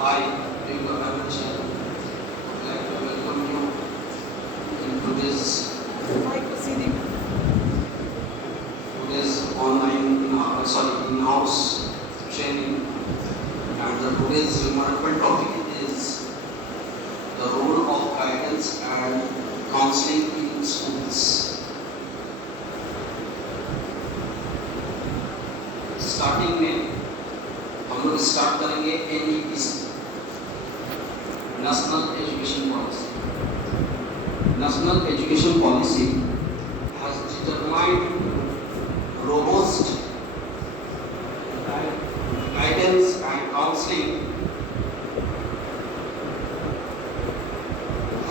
I, Dr. Anucha, would like to welcome you in today's online, in-house training, and today's relevant topic is the role of guidance and counseling in schools. Starting में हम लोग start करेंगे NEP से, national education policy. National education policy has determined robust guidance and counseling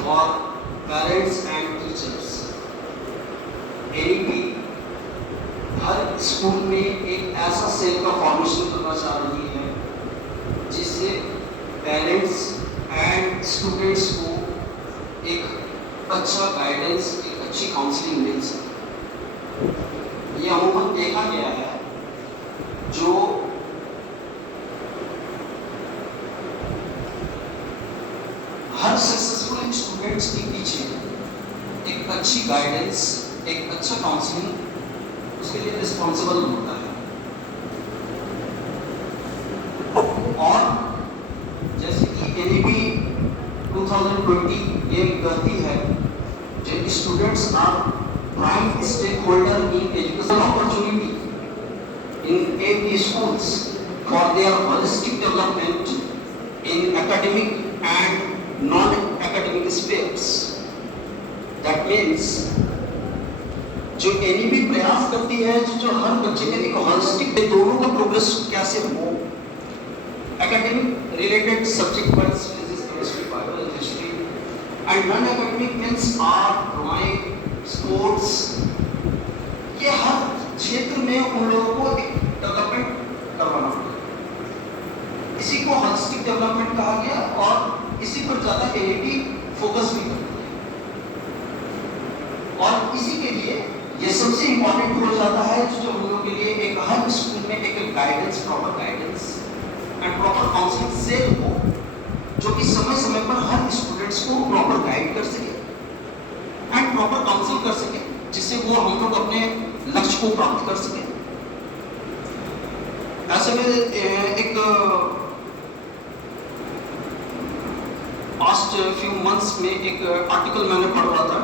for parents and teachers. NEP her school में एक ऐसा cell का formation करना चाह रही है जिससे पेरेंट्स एंड स्टूडेंट्स को एक अच्छा गाइडेंस, एक अच्छी काउंसलिंग मिल सके। ये अमूमन देखा गया है, जो हर सक्सेसफुल स्टूडेंट्स के पीछे एक अच्छी गाइडेंस, एक अच्छा काउंसलिंग उसके लिए रिस्पॉन्सिबल होता है। और जैसे कि NEP 2020 ये कहती है जो students are prime stakeholder in education opportunity in AP schools for their holistic development in academic and non-academic spheres. That means जो NEP प्रयास करती है जो हर बच्चे के एक होलिस्टिक दोनों का प्रोग्रेस कैसे हो, academic related subject wise physics, chemistry, biology, history and non academic means art, drawing, sports, ये हर क्षेत्र में उन लोगों को एक डेवलपमेंट करवाना पड़ेगा। इसी को होलिस्टिक डेवलपमेंट कहा गया और इसी पर ज्यादा NEP फोकस भी करती है। और इसी के लिए ये सबसे इंपॉर्टेंट हो जाता है जो हम लोगों के लिए एक हर स्कूल में एक guidance, proper guidance and proper counselling cell हो, जो कि समय समय पर हर स्टूडेंट्स को प्रॉपर गाइड कर सके एंड प्रॉपर काउंसिल कर सके, जिससे वो हम लोग अपने लक्ष्य को प्राप्त कर सके। ऐसे में एक पास्ट फ्यू मंथ्स में एक आर्टिकल मैंने पढ़ रहा था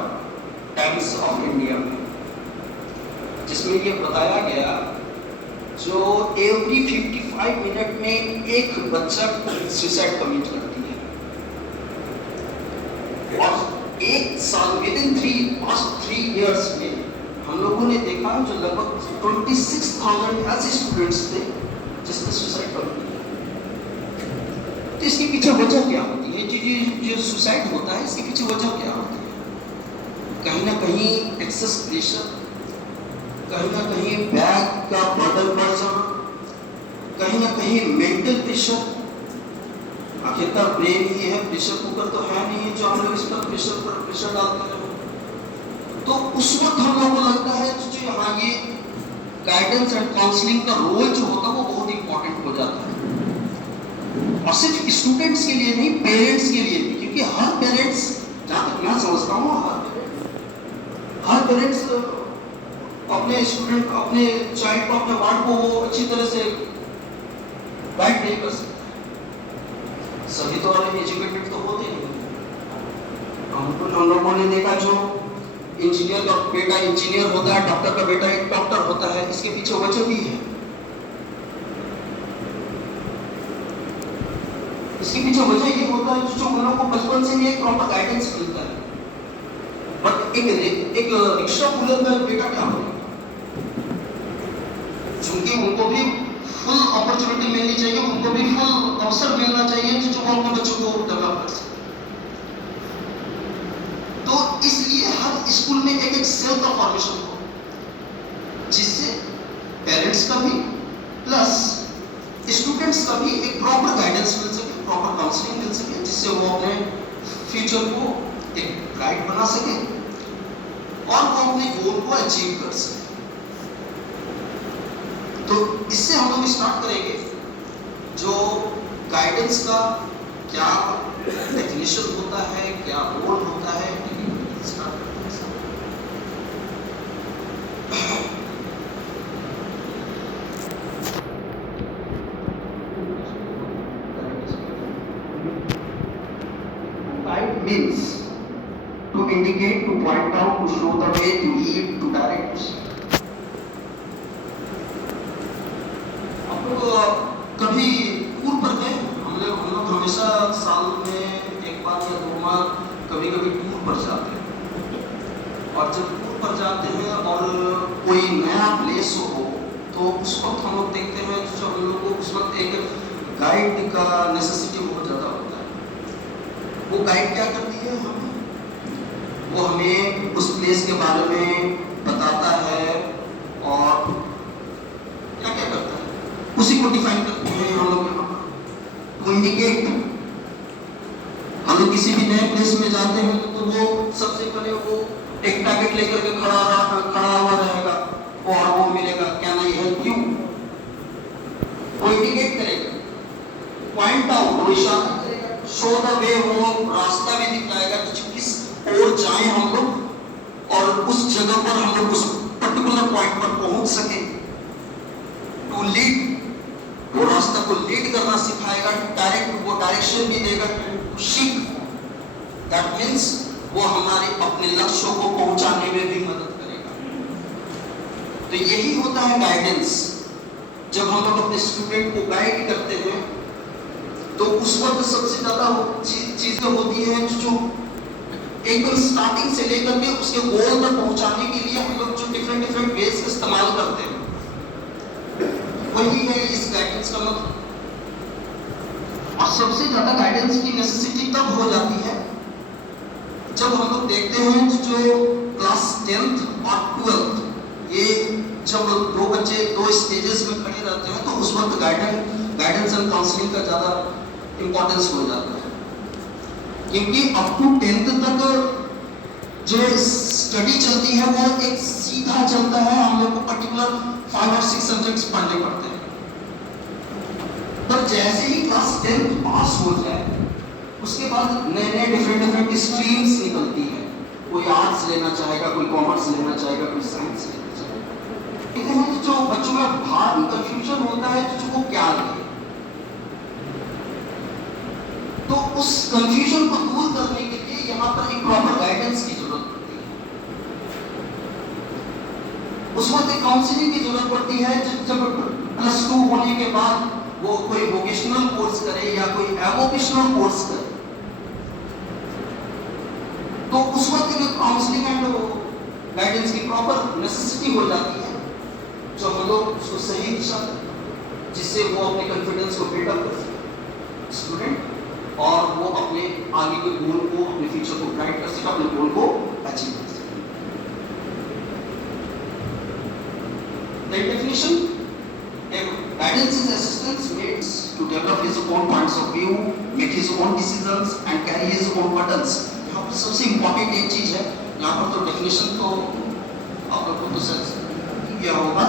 टाइम्स ऑफ इंडिया में, जिसमें ये बताया गया जो एवरी 55 मिनट में एक बच्चा सुसाइड कमिट करती है, और एक साल विद इन 3 इयर्स में हम लोगों ने देखा जो लगभग 26,000 ऐसे स्टूडेंट्स थे जिसने सुसाइड कमिट किया। तो इसके पीछे वजह क्या होती है? जो सुसाइड होता है, इसके पीछे वजह क्या होती है? कहीं ना कहीं एक्सेस प्रेशर, कहीं ना कहीं बैग का बर्डन बढ़ जाना, कहीं ना कहीं मेंटल प्रेशर। आखिरकार ब्रेन ही है, प्रेशर कुकर तो है नहीं है जो हम लोग इस पर प्रेशर डालते हैं। तो उस वक्त हम लोगों को लगता है जो यहाँ ये गाइडेंस एंड काउंसलिंग का रोल जो होता है वो बहुत इंपॉर्टेंट हो जाता है, और सिर्फ स्टूडेंट्स के लिए नहीं, पेरेंट्स के लिए भी, क्योंकि हर पेरेंट्स, जहाँ तक मैं समझता हूँ, हर पेरेंट्स अपने स्टूडेंट, अपने चाइल्ड को, अपने वार्ड को वो अच्छी तरह से गाइड नहीं कर सकते। सभी तो वाले एजुकेटेड तो होते नहीं। हम लोगों ने देखा जो इंजीनियर का बेटा इंजीनियर होता है, डॉक्टर का बेटा एक डॉक्टर होता है, इसके पीछे वजह भी है। इसके पीछे वजह ये होता है जो हम लोगों को बचपन से ही एक प्रॉपर गाइडेंस मिलता है। बट एक रिक्शा पुलर का बेटा क्या होगा, चूंकि उनको भी फुल अपॉर्चुनिटी मिलनी चाहिए, उनको भी फुल अवसर मिलना चाहिए जो वो अपने बच्चों को डेवलप कर सके। तो इसलिए हर स्कूल में एक सेल का फॉर्मेशन हो, जिससे पेरेंट्स का भी प्लस स्टूडेंट्स का भी एक प्रॉपर गाइडेंस मिल सके, प्रॉपर काउंसलिंग मिल सके, जिससे वो अपने फ्यूचर को एक गाइड बना सके और वो अपने गोल को अचीव कर सके। तो इससे हम लोग स्टार्ट करेंगे जो गाइडेंस का क्या डेफिनेशन होता है, क्या रोल होता है, स्टार्ट करते हैं। Guide means to indicate, to point out, to show the way, to lead, to direct. आप लोग कभी टूर पर गए? हम लोग हमेशा साल में एक बार या 2 बार कभी कभी टूर पर जाते हैं। और जब टूर पर जाते हैं और कोई नया प्लेस हो तो उस वक्त हम लोग देखते हैं जो हम लोग को उस वक्त एक गाइड का नेसेसिटी बहुत ज़्यादा होता है। वो गाइड क्या करती है, वो हमें उस प्लेस के बारे में बताता है और क्या क्या करता है उसी को डिफाइन करते हैं हम लोग यहाँ पर। टू इंडिकेट, हम लोग किसी भी नए प्लेस में जाते हैं तो वो सबसे पहले वो एक पैकेट लेकर के खड़ा हुआ रहेगा और वो मिलेगा कैन आई हेल्प यू, वो इंडिकेट करेगा, पॉइंट आउट, वो इशारा करेगा, शो द वे, वो रास्ता भी दिखाएगा कि किस ओर जाएं हम लोग और उस जगह पर हम लोग उस पर्टिकुलर पॉइंट पर पहुंच सके। टू लीड, वो रास्ता को लीड करना सिखाएगा। डायरेक्ट, वो डायरेक्शन भी देगा। टू शीक, दैट मीन्स वो हमारे अपने लक्ष्यों को पहुंचाने में भी मदद करेगा। तो यही होता है गाइडेंस। जब हम लोग अपने स्टूडेंट को गाइड करते हैं तो उस वक्त सबसे ज्यादा चीजें होती हैं जो एकदम स्टार्टिंग से लेकर के उसके गोल तक पहुंचाने के लिए हम लोग जो डिफरेंट वेज का इस्तेमाल करते हैं, वही है इस गाइडेंस का मतलब। और सबसे ज्यादा गाइडेंस की नेसेसिटी तब हो जाती है जब हम लोग देखते हैं जो क्लास 10th और 12th, ये जब दो बच्चे 2 स्टेजेस में खड़े रहते हैं तो उस वक्त गाइडेंस एंड काउंसलिंग का ज्यादा इंपॉर्टेंस हो जाता है। क्योंकि अप टू 10th तक जो स्टडी चलती है वो एक सीधा चलता है, हम लोग को पर्टिकुलर 5 और 6 सब्जेक्ट्स पढ़ने पड़ते हैं। पर जैसे ही क्लास 10th पास हो जाए उसके बाद नए डिफरेंट स्ट्रीम्स निकलती है। कोई आर्ट्स लेना चाहेगा, कोई कॉमर्स लेना चाहेगा, कोई साइंस लेना चाहेगा। इतने जो बच्चों में भारी कंफ्यूजन होता है जो वो क्या ले, तो उस कंफ्यूजन को दूर करने के लिए यहाँ पर एक प्रॉपर गाइडेंस की जरूरत पड़ती है। उस वक्त एक काउंसलिंग की जरूरत पड़ती है। जब +2 होने के बाद वो कोई वोकेशनल कोर्स करे या कोई एवोकेशनल कोर्स करे तो उस वक्त एक काउंसलिंग एंड गाइडेंस की प्रॉपर नेसेसिटी हो जाती है, जो हम लोग उसको सही दिशा दें जिससे वो अपने कॉन्फिडेंस को बिल्डअप कर सके स्टूडेंट, और वो अपने आगे के गोल को, अपने फ्यूचर को गाइड कर सके, अपने गोल को अचीव कर सके। The definition: guidance is assistance made to develop his own points of view, make his own decisions and carry his own burdens. यहाँ पर सबसे इम्पोर्टेंट एक चीज है, यहाँ पर तो डेफिनेशन तो आप लोगों को तो सर किया होगा,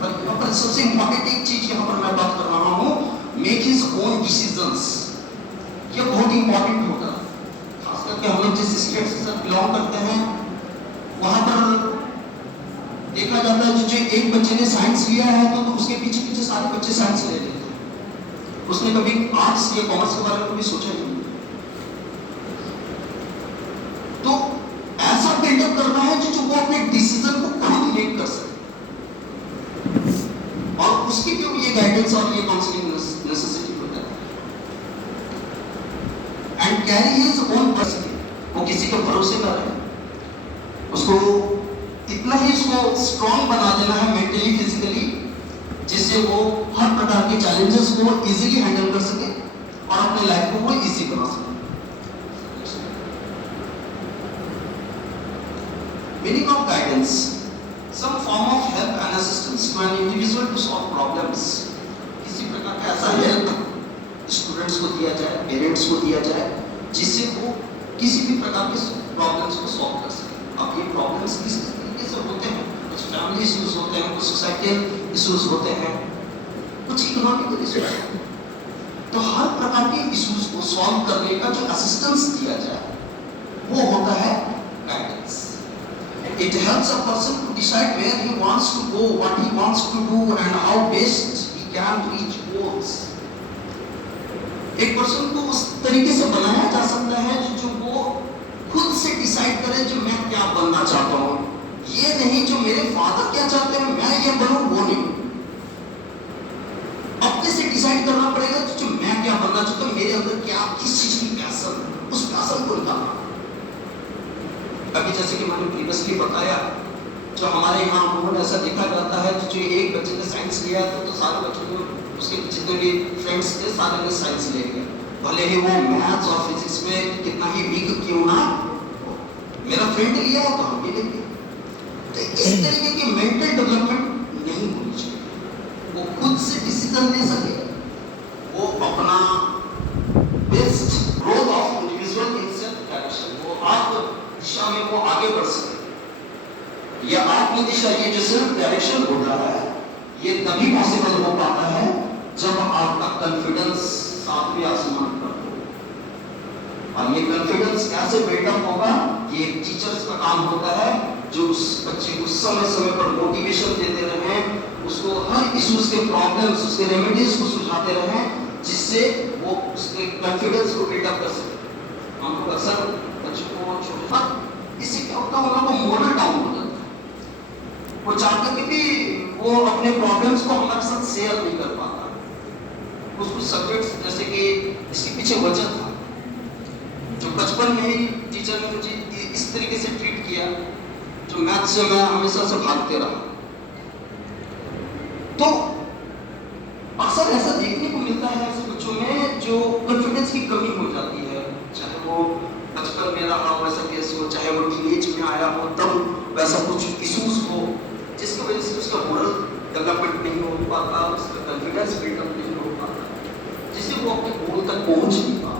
पर यहाँ पर सबसे इम्पोर्टेंट एक चीज यहाँ पर मैं बात कर रहा हूँ, मेक हिज ओन डिसीजंस। ये बहुत इंपॉर्टेंट होगा, खास करके हम लोग जिस स्टेट से बिलोंग करते हैं वहां पर देखा जाता है जो एक बच्चे ने साइंस लिया है तो उसके पीछे सारे बच्चे साइंस ले लेते हैं। उसने कभी आर्ट्स या कॉमर्स के बारे में कभी सोचा ही नहीं। तो ऐसा बिल्डअप करना है जो वो अपने डिसीजन को खुद मेक कर सके, और उसके लिए ये गाइडेंस और ये काउंसलिंग नेसेसिटी होता है। And carry his own personal, वो किसी के भरोसे ना रहे, उसको इतना ही उसको स्ट्रॉन्ग बना देना है मेंटली फिजिकली, जिससे वो हर प्रकार के चैलेंजेस को इजीली हैंडल कर सके और अपने लाइफ को वो इजी बना सके। Meaning of guidance: some form of help and assistance to an individual to solve problems. किसी प्रकार का ऐसा हेल्प स्टूडेंट्स को दिया जाए, पेरेंट्स को दिया जाए, जिससे वो किसी भी प्रकार के प्रॉब्लम्स को सॉल्व कर सके। अब ये प्रॉब्लम्स किस तरीके से होते हैं? कुछ फैमिली इश्यूज होते हैं, कुछ सोसाइटल इश्यूज होते हैं, कुछ इकोनॉमिकल इश्यूज, तो हर प्रकार के इश्यूज को सॉल्व करने का जो असिस्टेंस दिया जाए वो होता है guidance. It helps a person to decide where he wants to go, what he wants to do, and how best he can reach goals. एक पर्सन को उस तरीके से बनाया जा सकता है जो वो खुद से डिसाइड करे जो मैं क्या बनना चाहता हूँ. ये नहीं जो मेरे फादर क्या चाहते हैं मैं ये बनूं, वो नहीं. अपने से डिसाइड करना पड़ेगा जो मैं क्या बनना चाहता हूँ, मेरे अंदर क्या किस चीज की पैशन, उस पैशन को निकालना. अभी जैसे कि मैंने प्रीवियसली बताया, जो हमारे यहाँ अमूमन ऐसा देखा जाता है जो एक बच्चे ने साइंस लिया तो सारे बच्चों ने उसके जितने भी फ्रेंड्स थे सारे ने साइंस ले लिया, भले ही वो मैथ्स और फिजिक्स में कितना ही वीक क्यों ना हो. मेरा फ्रेंड लिया है तो हम भी लेंगे. तो इस तरीके की मेंटल डेवलपमेंट नहीं होनी चाहिए. वो खुद से डिसीजन ले सके, वो अपना best growth of individual in self direction, वो आत्म दिशा में वो आगे बढ़ सके. ये आत्म दिशा, ये जो सेल्फ डायरेक्शन होता है, ये तभी पॉसिबल हो पाता है जब आपका कॉन्फिडेंस सातवें आसमान पर हो. और ये कॉन्फिडेंस कैसे बिल्डअप होगा, ये टीचर्स का काम होता है जो उस बच्चे को समय समय पर मोटिवेशन देते रहे, उसको हर इश्यूज के प्रॉब्लम्स, उसके रेमेडीज को सुझाते रहे, जिससे वो उसके कॉन्फिडेंस को बिल्डअप कर सके. हम लोग अक्सर बच्चों को छोटा, इससे क्या होता है, उनको मोरल डाउन हो जाता है. वो चाहते कि भी वो अपने प्रॉब्लम्स को हमारे साथ शेयर नहीं कर पाता. कुछ कुछ सब्जेक्ट्स जैसे कि इसके पीछे वजह था, जो बचपन में ही टीचर ने मुझे इस तरीके से ट्रीट किया, जो मैथ से मैं हमेशा से भागते रहा. तो अक्सर ऐसा देखने को मिलता है ऐसे बच्चों में जो कॉन्फिडेंस की कमी हो जाती है, चाहे वो बचपन में रहा हो ऐसा केस हो, चाहे वो टीनेज में आया हो तब वैसा कुछ इश्यूज हो, जिसकी वजह से उसका मोरल डेवलपमेंट नहीं हो पाता, उसका कॉन्फिडेंस बिल्डअप नहीं हो पाता, जिससे वो अपने गोल तक पहुंच नहीं पाता.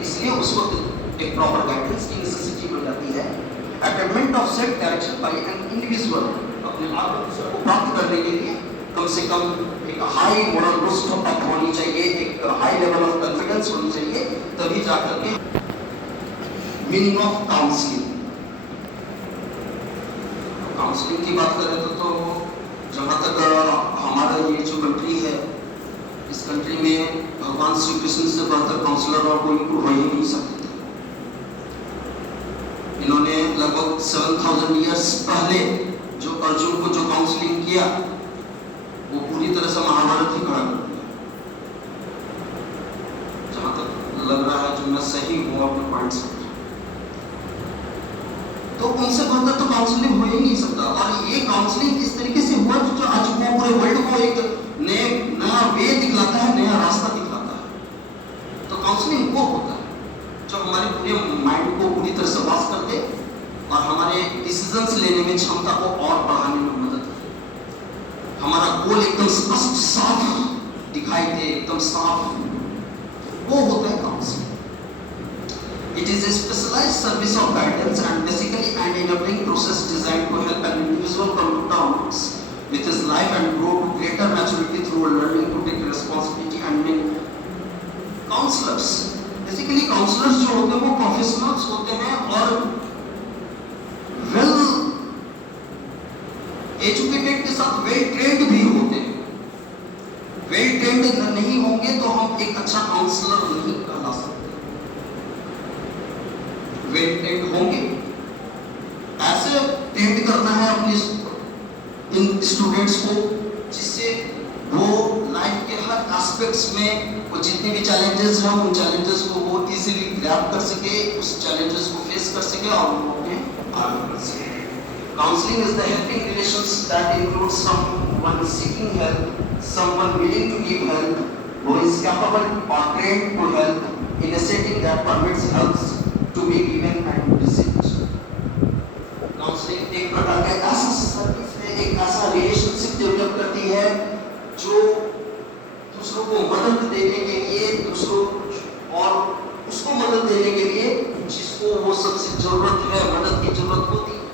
इसलिए उस वक्त एक प्रॉपर गाइडेंस की नेसेसिटी बन जाती है. Attainment of self direction by an individual, अपने आत्म को प्राप्त करने के लिए कम से कम एक हाई मोरल बूस्ट अप होनी चाहिए, एक हाई लेवल ऑफ कॉन्फिडेंस होनी चाहिए, तभी जाकर के. Meaning of counselling. काउंसलिंग की बात करें तो जहाँ तक हमारा ये जो कंट्री है, इस कंट्री में भगवान श्री कृष्ण से बेहतर काउंसलर और कोई हो ही नहीं सकते थे. इन्होंने लगभग 7000 ईयर्स पहले जो अर्जुन को जो काउंसलिंग किया, वो पूरी तरह से महाभारत ही खड़ा कर दिया. जहां तक लग रहा है जो मैं सही हूँ अपने पॉइंट से, तो उनसे बेहतर तो काउंसलिंग हो ही नहीं सकता. और ये काउंसलिंग इस तरीके से हुआ जो आज वो पूरे वर्ल्ड को एक नया वे दिखलाता है, नया रास्ता दिखलाता है. तो काउंसलिंग वो होता है जो हमारे पूरे माइंड को पूरी तरह से वाश कर दे और हमारे डिसीजंस लेने में क्षमता को और बढ़ाने में मदद करे. हमारा गोल एकदम स्पष्ट साफ दिखाई दे, एकदम साफ, वो होता है counselling. It is a specialized service of guidance and basically an enabling process designed to help an individual come to terms with his life and grow to greater maturity through learning to take responsibility and make counselors. Basically counselors जो होते हैं वो professionals होते हैं और well educated के साथ well trained भी होते हैं. well trained नहीं होंगे तो हम एक अच्छा काउंसलर नहीं कहला सकते. वेल ट्रेंड होंगे, ऐसे ट्रेंड करना है अपने इन स्टूडेंट्स को जिससे वो लाइफ के हर एस्पेक्ट्स में वो जितने भी चैलेंजेस हैं उन चैलेंजेस को वो इजीली ग्रैब कर सके, उस चैलेंजेस को फेस कर सके और वो अपने आगे बढ़ सके. Counselling is the helping relations that includes someone seeking help, someone willing to give help, who is capable or trained to help in a setting that permits help to be given and received. Counselling एक प्रकार का ऐसा service है, एक ऐसा relationship develop करती है जो दूसरों को मदद देने के लिए, दूसरों और उसको मदद देने के लिए जिसको वो सबसे जरूरत है, मदद की जरूरत होती है.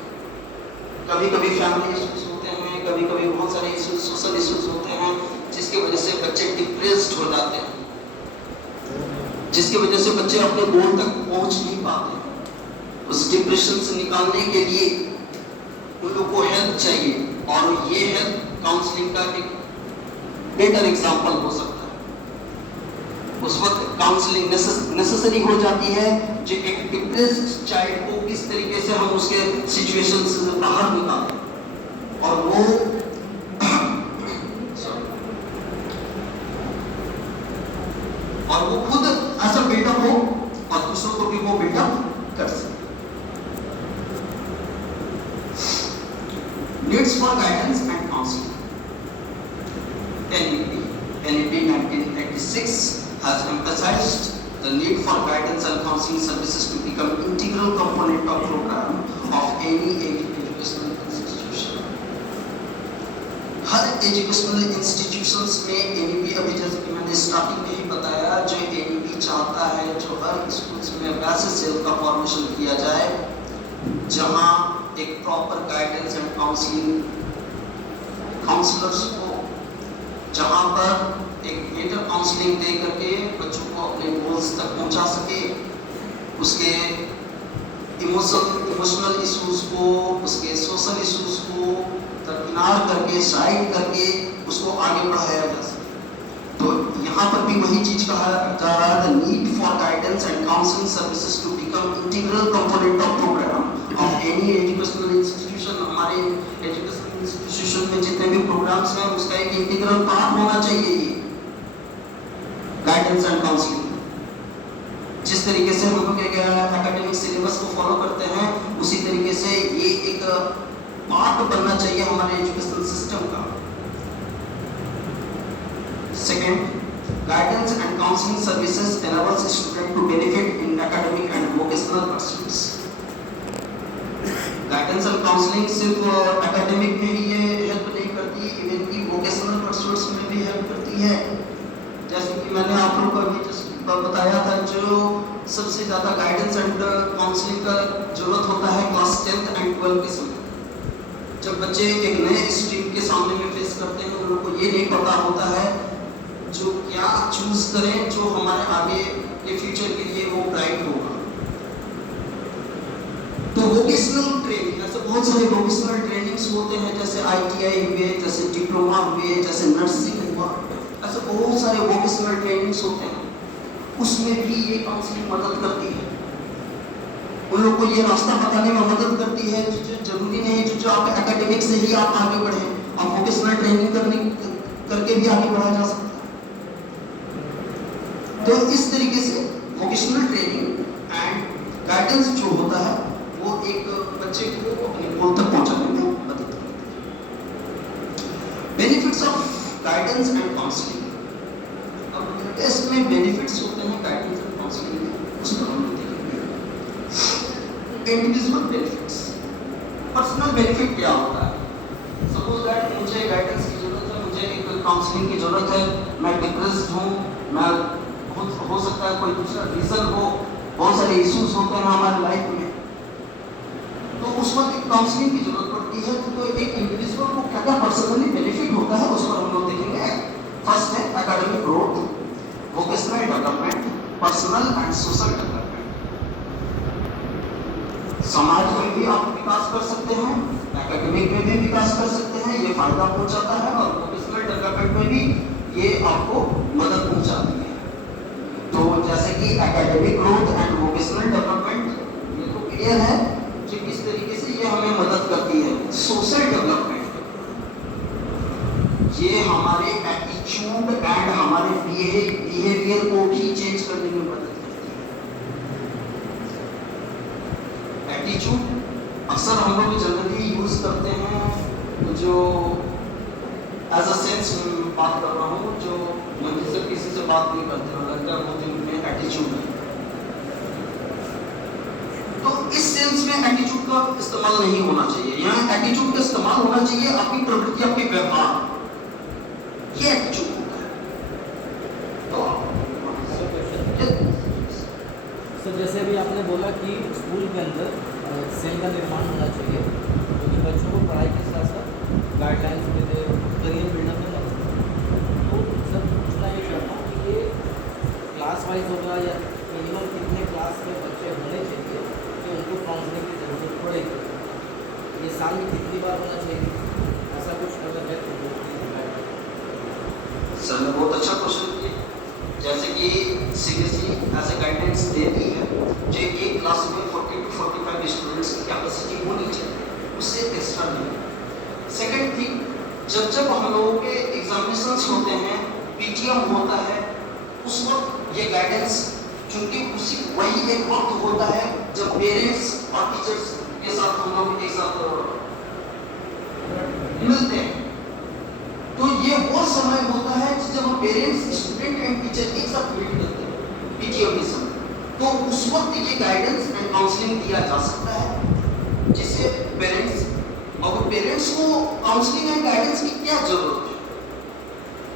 कभी कभी फैमिली इश्यूज होते हैं, कभी कभी बहुत सारे इश्यूज, सोशल इश्यूज होते हैं, जिस जिसकी वजह से बच्चे डिप्रेस्ड हो जाते हैं, जिसकी वजह से बच्चे अपने गोल तक पहुंच नहीं पाते। उस डिप्रेशन से निकालने के लिए उन लोग को हेल्प चाहिए, और ये हेल्प काउंसलिंग का एक बेटर एग्जाम्पल हो सकता है। उस वक्त काउंसलिंग नेसेसरी हो जाती है, जो एक डिप्रेस्ड चाइल्ड को किस तरीके से हम उसके सिचुएशन से बाहर निकालें, और वो खुद ऐसा बिल्डअप हो और दूसरों को भी वो बिल्डअप कर सके। Needs for guidance and counselling. NEP 1986 has emphasized the need for guidance and counseling services to become integral component of program of any educational institution. Her educational institutions में NEP, अभी जैसे कि मैंने स्टार्टिंग में ही बताया, जो NEP चाहता है जो हर स्कूल्स में वैसे सेल का फॉर्मेशन किया जाए जहां एक proper guidance and counselling counsellors को, जहां पर एक बेटर काउंसलिंग दे करके बच्चों को अपने गोल्स तक पहुंचा सके, उसके इमोशनल इश्यूज को, उसके सोशल इश्यूज को दरकिनार करके, साइड करके उसको आगे बढ़ाया जा सके। तो यहाँ पर भी वही चीज कहा जा रहा है, the need for guidance and counselling services to become integral component of programme of any educational institution. हमारे एजुकेशनल इंस्टीट्यूशन में जितने भी प्रोग्राम्स हैं उसका एक इंटीग्रल पार्ट होना चाहिए ये गाइडेंस एंड काउंसलिंग। जिस तरीके से हम लोग एकेडमिक सिलेबस को फॉलो करते हैं, उसी तरीके से ये एक पार्ट बनना चाहिए हमारे एजुकेशनल सिस्टम का। Second, guidance and counseling services enables student to benefit in academic and vocational pursuits. Guidance and counseling सिर्फ academic में ही ये हेल्प नहीं करती, इवन की vocational pursuits में भी हेल्प करती है। जैसे कि मैंने आप लोगों को अभी बताया था, जो सबसे ज़्यादा गाइडेंस एंड काउंसलिंग का जरूरत होता है क्लास 10th एंड 12th के समय, जब बच्चे एक नए स्ट्रीम के सामने में फेस करते हैं, उन लोगों को ये नहीं पता होता है जो क्या चूज करें जो हमारे आगे के फ्यूचर के लिए वो ब्राइट होगा। तो वोकेशनल ट्रेनिंग, ऐसे बहुत सारे वोकेशनल ट्रेनिंग्स होते हैं, जैसे ITI हुए, जैसे डिप्लोमा हुए, जैसे नर्सिंग हुआ, ऐसे बहुत सारे वोकेशनल ट्रेनिंग्स होते हैं। उसमें भी ये काउंसलिंग मदद करती है, उन लोग को ये रास्ता बताने में मदद करती है। जो जरूरी नहीं जो आप एकेडमिक से ही आप आगे बढ़े, आप वोकेशनल ट्रेनिंग करके भी आगे बढ़ा जा सकता है। तो इस तरीके से वोकेशनल ट्रेनिंग एंड गाइडेंस जो होता है वो एक बच्चे को अपने गोल तक पहुंचाने में मदद करती है। Benefits of guidance and counselling. अब इसमें बेनिफिट्स होते हैं गाइडेंस एंड काउंसलिंग में, उसको हम देखेंगे। इंडिविजुअल बेनिफिट्स, पर्सनल बेनिफिट क्या होता है? सपोज दैट मुझे गाइडेंस की जरूरत है, मुझे एक काउंसलिंग की जरूरत है, मैं डिप्रेस्ड हूँ, मैं हो सकता है कोई दूसरा रीजन हो, बहुत सारे इश्यूज होते हैं हमारे लाइफ में, तो उस वक्त एक काउंसलिंग की जरूरत पड़ती है। तो एक इंडिविजुअल को क्या क्या पर्सनली बेनिफिट होता है उस पर हम लोग देखेंगे। फर्स्ट है academic growth, vocational development, personal and social development. समाज में भी आप विकास कर सकते हैं, एकेडमिक में भी विकास कर सकते हैं, ये फायदा पहुंचाता है, और वोकेशनल डेवलपमेंट में भी ये आपको मदद पहुंचाती है। तो जैसे कि academic growth and vocational development ये तो क्लियर है कि किस तरीके से ये हमें मदद करती है। सोशल डेवलपमेंट ये हमारे एटीट्यूड एंड हमारे बिहेवियर को भी चेंज करने में मदद करती है। एटीट्यूड अक्सर हम लोग जनरली यूज करते हैं, जो एज अ सेंस बात कर रहा हूँ, जो मंदिर से किसी से बात नहीं करते हैं, लगता है वो दिन में एटीट्यूड है। तो इस सेंस में एटीट्यूड का इस्तेमाल नहीं होना चाहिए। यहाँ एटीट्यूड का इस्तेमाल होना चाहिए आपकी प्रवृत्ति, आपके व्यवहार, ये एटीट्यूड होता है। तो सर जैसे अभी आपने बोला कि स्कूल के अंदर सेल का निर्माण होना चाहिए, क्योंकि बच्चों को पढ़ाई के साथ साथ गाइडलाइंस में करियर बिल्डअप में मदद। तो साल में कितनी बार होना चाहिए, ऐसा कुछ अगर है तो सर ने बहुत अच्छा क्वेश्चन किया। जैसे कि सीबीएसई एज ए गाइडेंस देती है जो एक क्लास में 40 to 45 स्टूडेंट्स की कैपेसिटी होनी चाहिए, उससे एक्स्ट्रा नहीं। सेकंड थिंग, जब हम लोगों के एग्जामिनेशंस होते हैं, पीटीएम होता है, उस वक्त ये गाइडेंस, चूंकि उसी वही एक वक्त होता है जब पेरेंट्स और टीचर्स के साथ हम लोग एक साथ मिलते हैं। तो ये वो समय होता है जब पेरेंट्स, स्टूडेंट एंड टीचर एक साथ मीट करते हैं पीटीएम के समय। तो उस वक्त ये गाइडेंस एंड काउंसलिंग दिया जा सकता है, जिससे पेरेंट्स, और पेरेंट्स को काउंसलिंग एंड गाइडेंस की क्या जरूरत है?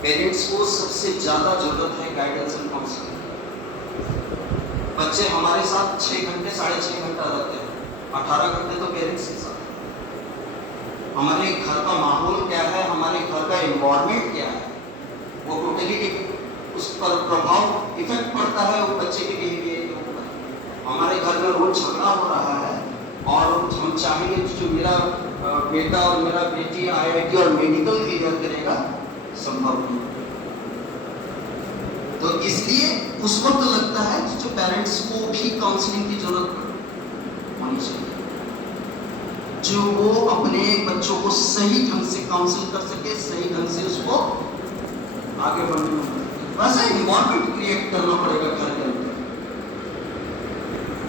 पेरेंट्स को सबसे ज्यादा जरूरत है गाइडेंस एंड काउंसलिंग। बच्चे हमारे साथ 6 घंटे 6.5 घंटा रहते हैं, 18 घंटे तो पेरेंट्स के साथ। हमारे घर का माहौल क्या है, हमारे घर का एनवायरनमेंट क्या है, वो टोटली एक उस पर प्रभाव इफेक्ट पड़ता है वो बच्चे के बिहेवियर के ऊपर। हमारे घर में रोज झगड़ा हो रहा है और हम चाहेंगे जो मेरा बेटा और मेरा बेटी आईआईटी और मेडिकल क्लियर करेगा, संभव नहीं। तो इसलिए उस वक्त लगता है कि जो पेरेंट्स को भी काउंसलिंग की जरूरत होनी चाहिए, जो वो अपने बच्चों को सही ढंग से काउंसिल कर सके, सही ढंग से उसको आगे बढ़ने में वैसा इन्वायरमेंट क्रिएट करना पड़ेगा घर के अंदर।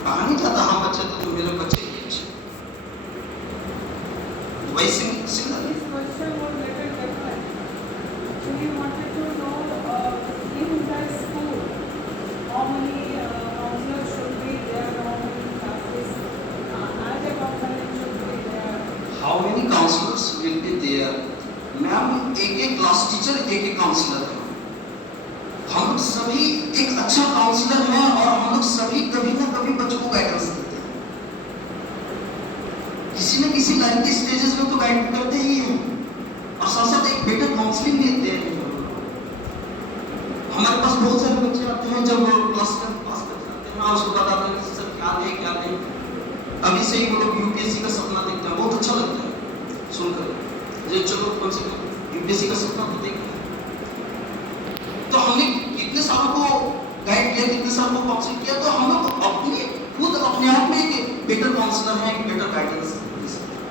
कहा नहीं चाहता हम बच्चे तो मेरे बच्चे ही अच्छे, वही single How many counselors will be there? Ma'am एक क्लास टीचर, एक काउंसलर है। हम लोग सभी एक अच्छा काउंसलर हैं और हम लोग सभी कभी ना कभी बच्चों को गाइडेंस देते हैं। किसी न किसी लाइफ के स्टेजेस में तो गाइड करते ही हैं और साथ साथ एक बेटर काउंसलिंग देते हैं। हमारे पास बहुत सारे बच्चे आते हैं जब क्लास पास कर जाते हैं और उसको बताते हैं कि सर क्या नहीं क्या नहीं। अभी से ही वो लोग यूपीएससी का सपना देखते हैं, बहुत अच्छा लगता है सुनकर। ये चलो कम से कम यूपीएससी का सपना तो देख लिया। तो हमने कितने सालों को गाइड किया, कितने सालों को काउंसिल किया, तो हम लोग खुद अपने आप में एक बेटर काउंसलर है, एक बेटर गाइडेंस दे सकते हैं।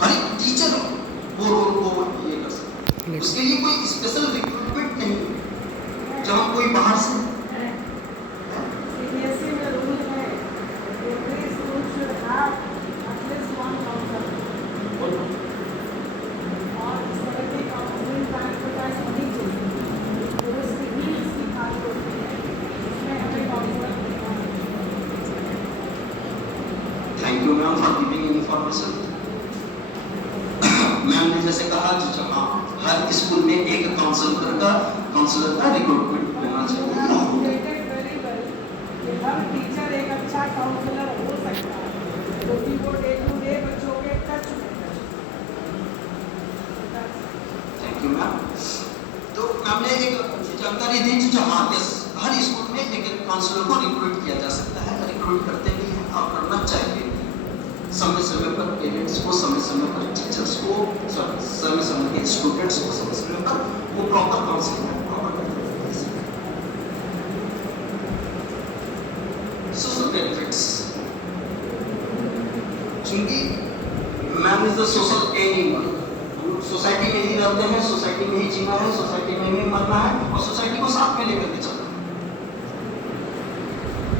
हर एक टीचर वो रोल को ये कर सकते हैं। उसके लिए कोई स्पेशल रिक्रूटमेंट नहीं है जहाँ कोई बाहर से मैम ने जैसे कहा जो हर स्कूल में एक काउंसलर का रिक्रूटमेंट होना चाहिए। हर टीचर एक अच्छा काउंसलर हो सकता है जो कि वो डे टू डे बच्चों के टच में। Thank you ma'am. तो मैम ने एक जानकारी दी जो हर स्कूल में एक काउंसलर को रिक्रूट किया जा सकता है, रिक्रूट करते भी हैं और करना चाहिए। समय समय पर पेरेंट्स को, समय समय पर टीचर्स को, समय समय के स्टूडेंट्स को समय समय पर वो प्रॉपर काउंसलिंग सोशल बेनिफिट्स। चूंकि man is the social animal, society में ही रहते हैं, सोसाइटी में ही जीना है, सोसाइटी में ही मरना है और सोसाइटी को साथ में लेकर के चलना है।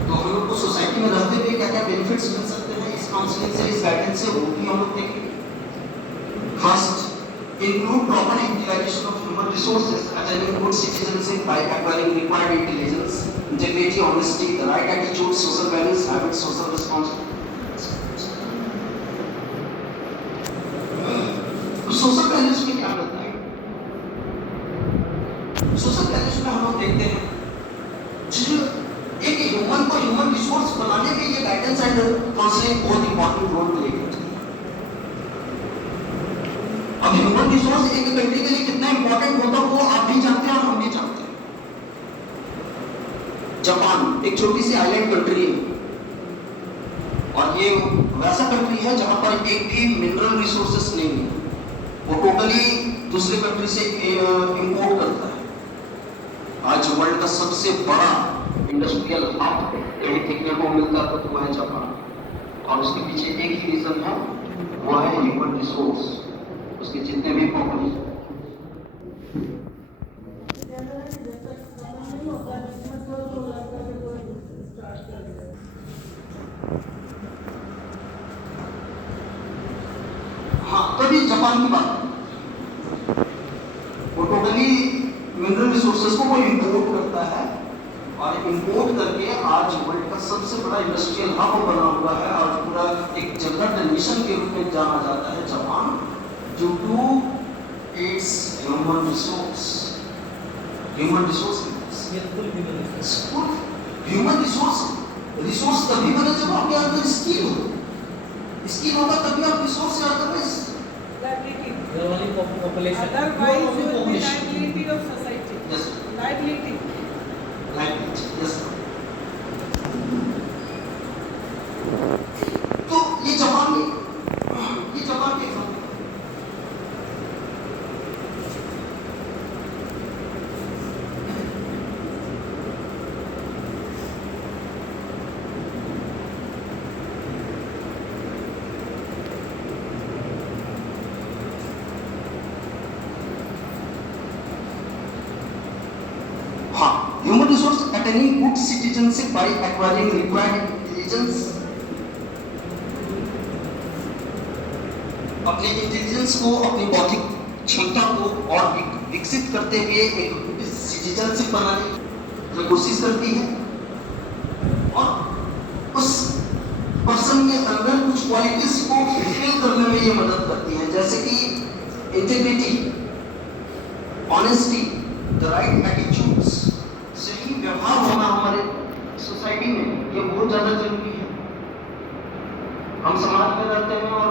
तो हम लोग को सोसाइटी में रहते हुए क्या क्या बेनिफिट्स मिल सकते हैं इस काउंसलिंग से, इस गाइडेंस से, वो भी हम लोग देखेंगे। First, include proper utilisation of human resources, attaining good citizenship by acquiring required intelligence, integrity, honesty, the right attitude, social values, habits, social responsibility. Social values में क्या होता है? सोशल वैल्यूज में हम लोग देखते हैं एक ह्यूमन को ह्यूमन रिसोर्स बनाने में ये गाइडेंस एंड काउंसलिंग बहुत इंपॉर्टेंट रोल प्ले करती है। अब ह्यूमन रिसोर्स एक कंट्री के लिए कितना इंपॉर्टेंट होता है वो आप भी जानते हैं और हम भी जानते हैं। जापान एक छोटी सी आइलैंड कंट्री है और ये वैसा कंट्री है जहां पर एक भी मिनरल रिसोर्सेस नहीं है, वो टोटली दूसरे कंट्री से इंपोर्ट करता है। आज वर्ल्ड का सबसे बड़ा इंडस्ट्रियल हब कहीं देखने को मिलता है तो वो है जापान, और उसके पीछे एक ही रीजन है, वो है ह्यूमन रिसोर्स, उसके जितने भी पॉपुलेशन। हाँ, तभी जापान की बात है, वो टोटली मिनरल रिसोर्सेज को वो इंपोर्ट करता है, और इंपोर्ट करके आज वर्ल्ड का सबसे बड़ा इंडस्ट्रियल हब बना हुआ है, और पूरा एक जगत नेशन के रूप में जाना जाता है Japan, due to its human resource. Human resource human resource तभी बने जब आपके अंदर स्किल हो, स्किल होगा तभी आप रिसोर्स से otherwise Otherwise, you will be liability of society. Yes. Liability. Yes. तो ये जापान के एग्जाम्पल। हाँ, human resource attaining good citizenship by acquiring required intelligence, अपने इंटेलिजेंस को, अपनी बौद्धिक क्षमता को और विकसित करते हुए एक गुड सिटीजनशिप बनाने की कोशिश करती है, और उस पर्सन के अंदर कुछ क्वालिटीज को फुलफिल करने में ये मदद करती है, जैसे कि integrity, honesty, the right attitudes, सही व्यवहार होना हमारे सोसाइटी में ये बहुत ज्यादा जरूरी है। हम समाज में रहते हैं और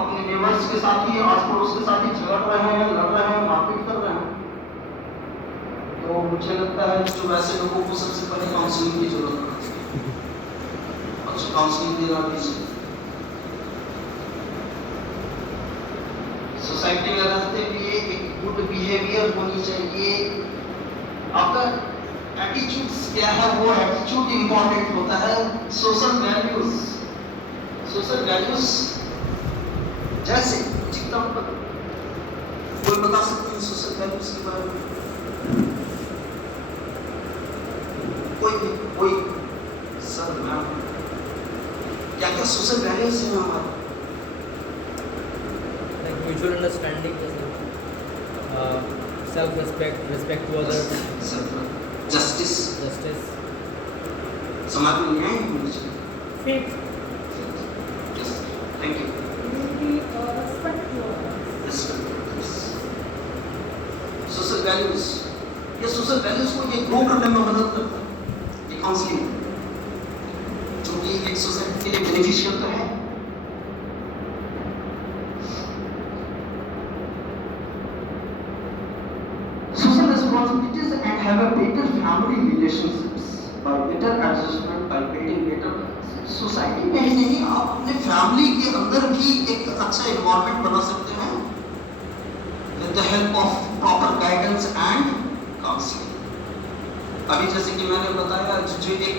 अपने नेबर्स के साथ ही, आस पड़ोस के साथ ही झगड़ रहे हैं, लड़ रहे हैं, मारपीट कर रहे हैं, तो मुझे लगता है जो वैसे लोगों को सबसे पहले काउंसलिंग की जरूरत है, अच्छा काउंसलिंग देना दीजिए। सोसाइटी में रहते हुए एक गुड बिहेवियर होनी चाहिए, आपका एटीट्यूड्स क्या है, वो एटीट्यूड इंपॉर्टेंट होता है। सोशल वैल्यूज जैसे एग्जांपल कोई बता सकते हैं सोशल वैल्यूज के बारे में? कोई सर मैम, क्या क्या सोशल वैल्यूज हैं हमारे? Mutual understanding, self respect, respect to others, justice, समाज में न्याय होना चाहिए, Faith. Thank you, Unity or respect to others. Social values, ये सोशल वैल्यूज को ये ग्रो करने में मदद करता है ये काउंसलिंग, जो कि एक सोसाइटी के लिए बेनिफिशियल तो है। Social responsibilities and have a better family relationships by better adjustment, by building better society में ही नहीं, आप अपने फैमिली के अंदर भी एक अच्छा एनवायरनमेंट बना सकते हैं with the help of proper guidance and counselling. अभी जैसे कि मैंने बताया, जो एक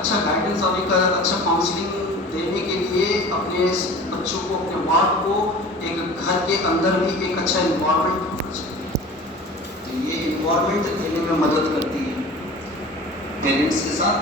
अच्छा गाइडेंस और एक अच्छा काउंसलिंग देने के लिए अपने बच्चों को, अपने वार्ड को, एक घर के अंदर भी एक अच्छा एनवायरनमेंट होना चाहिए, तो ये एनवायरनमेंट देने में मदद करती है पेरेंट्स के साथ